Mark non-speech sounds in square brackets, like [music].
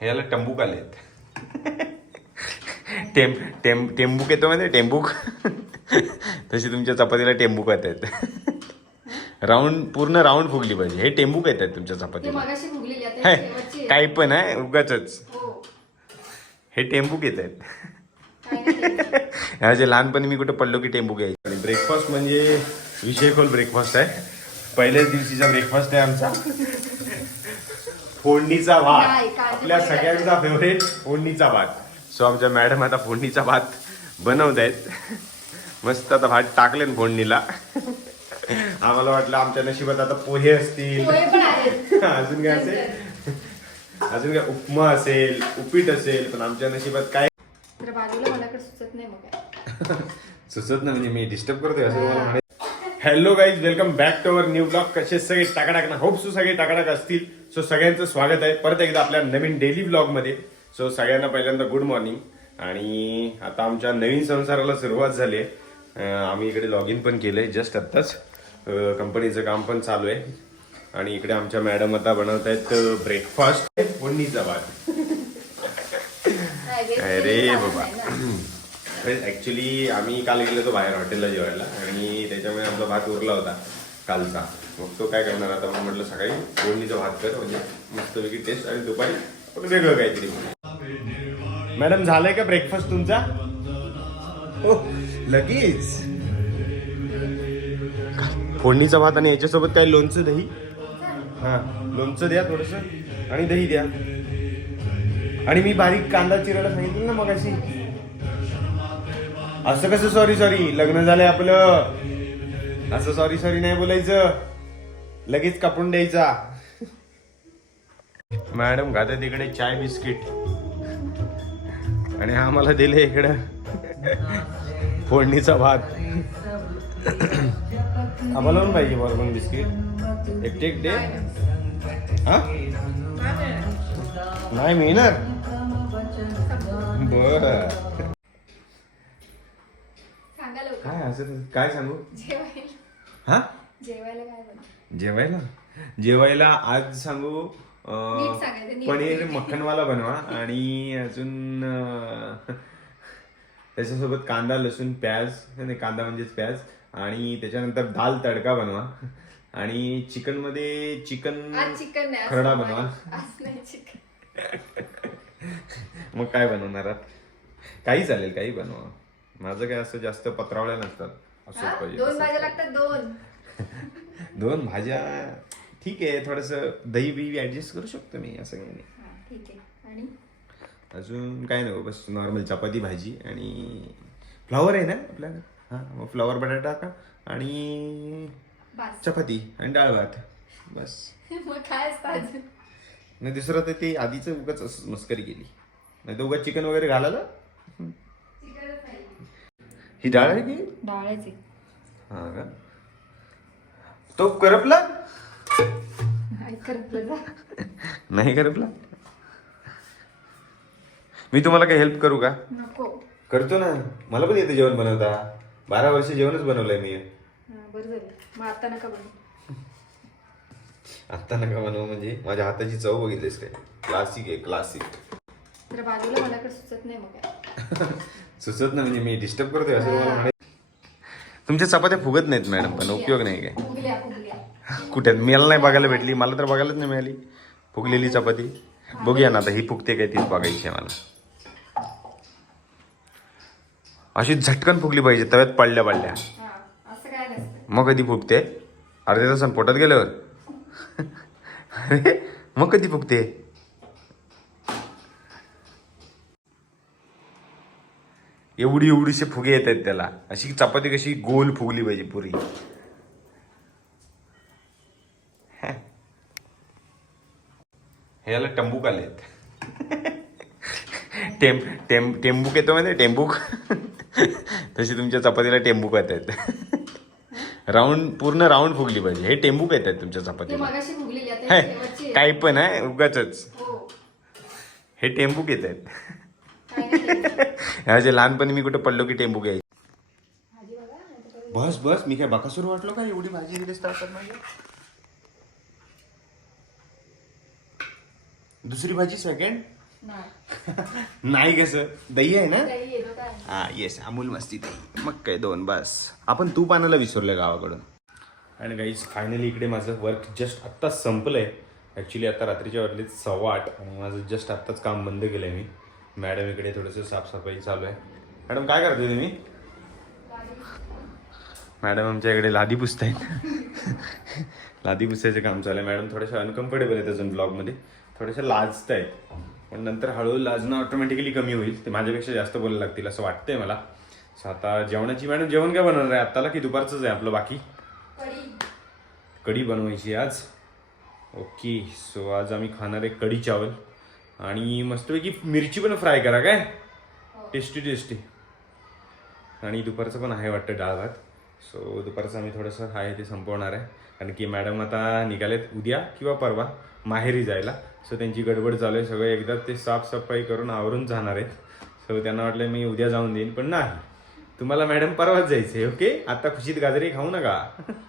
हे याला टंबूक आलेत टेम टेम टेम्बूक येतो माहिती टेम्बूक तशी तुमच्या चपातीला टेम्बूक येत आहेत राऊंड पूर्ण राऊंड फुगली पाहिजे. हे टेम्बूक येत आहेत तुमच्या चपातीला. काही पण आहे उगाच हो. हे टेम्बूक येत आहेत ह्याचे लहानपणी मी कुठे पडलो की घ्यायचे. आणि ब्रेकफास्ट म्हणजे विषय खोल ब्रेकफास्ट आहे. पहिल्याच दिवशीचा ब्रेकफास्ट आहे आमचा. फोडणीचा भात. आपल्या सगळ्यांचा फेवरेट फोडणीचा भात. सो आमच्या मॅडम आता फोडणीचा भात बनवत आहेत मस्त आता भात टाकले ना फोडणीला. आम्हाला वाटलं आमच्या नशिबात आता पोहे असतील. अजून काय असेल? अजून काय? उपमा असेल उपीट असेल पण आमच्या नशिबात काय? मला सुचत नाही मग काय. [laughs] सुचत नाही म्हणजे मी डिस्टर्ब करतोय असं म्हणायचं. Hello guys welcome back to our new blog कसे सगळे टाकाटाक ना? होप सो सगळे टाकाटाक असतील. सो सगळ्यांचं स्वागत आहे. परत एकदा आपल्या नवीन डेली ब्लॉगमध्ये. सो सगळ्यांना पहिल्यांदा गुड मॉर्निंग आणि आता आमच्या नवीन संसाराला सुरुवात झाली आहे. आम्ही इकडे लॉग इन पण केलंय जस्ट आत्ताच. कंपनीचं काम पण चालू आहे. आणि इकडे आमच्या मॅडम आता बनवत आहेत ब्रेकफास्ट फोडणीचा भात. अरे बाबा. ऍक्च्युली आम्ही काल गेलो होतो बाहेर हॉटेलला जेवायला आणि त्याच्यामुळे आमचा भात उरला होता कालचा. मग तो काय करणार आता मग म्हटलं सकाळी फोडणीचा भात कर म्हणजे मस्तपैकी टेस्ट आणि दुपारी वेगळं काहीतरी मॅडम झालंय का ब्रेकफास्ट तुमचा? हो लगेच. फोडणीचा भात आणि याच्यासोबत काय लोणचं दही? हा लोणचं द्या थोडस आणि दही द्या. आणि मी बारीक कांदा चिरायला सांगितलं ना मग अशी असं कसं सॉरी सॉरी लग्न झालंय आपलं. असं सॉरी सॉरी नाही बोलायचं. लगेच कापून द्यायचा. मॅडम खाते तिकडे चाय बिस्किट. आणि आम्हाला दिले इकडं. फोडणीचा भात. आम्हाला पण पाहिजे बरोबर बिस्किट. एकटेक एकटे? हा? नाही मिळणार? बर सांगा लवकर काय सांगू? जेवायला. हा? जेवायला काय जेवायला? जेवायला आज सांगू पनीर. मक्खनवाला बनवा आणि अजून त्याच्यासोबत कांदा लसूण प्याज नाही कांदा म्हणजेच प्याज आणि त्याच्यानंतर दाल तडका बनवा आणि चिकनमध्ये चिकन खरडा. बनवा. [laughs] मग काय बनवणार? काही चालेल काही बनवा. माझं काय असं जास्त पत्रावळ्या नसतात. असंच हा? पाहिजे दोन भाज्या पाहिजे. लागतात दोन. [laughs] दोन भाज्या ठीक आहे थोडस दही बिही ऍडजस्ट करू शकतो मी असं काही नाही. हा, ठीक आहे. आणि? अजून काय नको बस नॉर्मल चपाती भाजी आणि फ्लॉवर आहे ना आपल्याला हां मग फ्लॉवर बटाटा टाका आणि बस चपाती आणि डाळ भात. बस. [laughs] मग काय असतं अजून? नाही दुसरं तर ते आधीच उगाच असंच मस्करी केली. नाही तर उगाच चिकन वगैरे घालायला? नाही ही डाळ आहे की? डाळायचे हा का? तो करपला. नाही करपला मी तुम्हाला काही हेल्प करू का? नको. करतो ना. मला पण येतं जेवण बनवता. बारा वर्ष जेवणच बनवलंय मी. हा, बरं झालं. मग आता नका बनवू. आत्ता नका बनवू म्हणजे? माझ्या हाताची चव बघितलीस काय? क्लासिक आहे क्लासिक तर बाजूला मला काही सुचत नाही मग काय. [laughs] सुचत नाही म्हणजे मी डिस्टर्ब करतोय असं तुम्हाला म्हणायचं. तुमच्या चपात्या फुगत नाहीत मॅडम पण उपयोग नाही काय? कुठे मला नाही बघायला भेटली मला तर बघायलाच नाही मिळाली. फुगलेली चपाती. बघूया ना आता ही फुगते काय तीच बघायची आहे मला. अशी झटकन फुगली पाहिजे तव्यात पडल्या पडल्या. मग कधी फुगते? अर्ध्या तासात पोटात गेल्यावर? [laughs] अरे मग कधी फुगते? एवढी एवढीशे फुगे येत आहेत त्याला. अशी चपाती कशी गोल फुगली पाहिजे पुरी. हे. याला टंबूक आलेत [laughs] टेम टेम टेम्बूक येतो माहिती टेम्बूक [laughs] तशी तुमच्या चपातीला टेम्बूक येत आहेत. [laughs] राऊंड पूर्ण राऊंड फुगली पाहिजे. हे टेम्बूक येत आहेत तुमच्या चपातीला. काही पण आहे उगाच हो. हे टेम्बूक येत आहेत. ह्याचे लहानपणी मी कुठं पडलो की टेम्बूक यायची भाजी बघा नाहीतर परत- बस बस. मी काय बकासूर वाटलो का? एवढी भाजी दिलीस माझी दुसरी भाजी सेकंड नाही. [laughs] नाही कसं दही आहे ना? हा येस अमूल मस्ती दही. मग काय दोन बस. आपण तूप आणायला विसरलोय गावाकडून. आणि गाईज फायनली इकडे माझं वर्क जस्ट आत्ताच संपलंय. ॲक्च्युली आता रात्रीच्या वाजले सव्वा आठ आणि माझं जस्ट आत्ताच काम बंद केलंय मी. मॅडम इकडे थोडंसं साफसफाई चालू आहे. मॅडम काय करते तुम्ही? मॅडम आमच्या इकडे लादी पुसत आहेत लादी पुसायचं काम चालू आहे. मॅडम थोडेसे अनकम्फर्टेबल आहेत अजून ब्लॉगमध्ये थोडेसे लाजत आहेत पण नंतर हळूहळू लाजणं ऑटोमॅटिकली कमी होईल. ते माझ्यापेक्षा जास्त बोलायला लागतील असं वाटतंय मला. सो आता जेवणाची मॅडम जेवण काय बनवणार आहे? आत्ताला की दुपारचंच आहे आपलं बाकी? कढी कढी बनवायची आज. ओके सो आज आम्ही खाणार आहे कढी चावल. आणि मस्तपैकी मिरची पण फ्राय करा काय? टेस्टी टेस्टी आणि दुपारचं पण आहे वाटतं डाळ भात. सो दुपारचं आम्ही थोडंसं आहे ते संपवणार आहे. कारण की मॅडम आता निघालेत उद्या किंवा परवा माहेरी जायला. सो त्यांची गडबड चालू आहे. सगळं एकदा ते साफसफाई करून आवरून जाणार आहेत. सो त्यांना वाटलं मी उद्या जाऊन देईन पण नाही. तुम्हाला मॅडम परवाच जायचं आहे ओके आता खुशीत गाजरी खाऊ नका. [laughs]